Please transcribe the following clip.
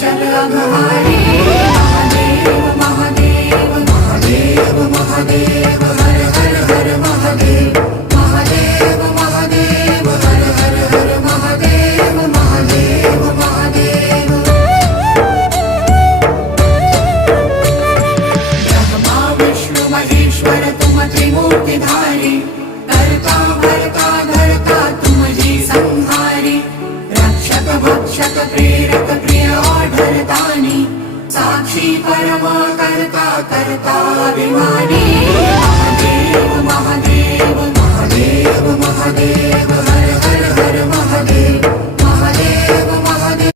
चल अघहारी महादेव महादेव महादेव महादेव हर हर हर महादेव महादेव महादेव हर हर हर महादेव महादेव महादेव ब्रह्मा विष्णु महेश्वर तुम त्रिमूर्तिधारी करता भरता धरता तुम जी संहारी रक्षक भक्षक प्रेरक प्रिय आढरतानी साक्षी परम करता करता अभिमानी महादेव महादेव महादेव महादेव हर हर हर महादेव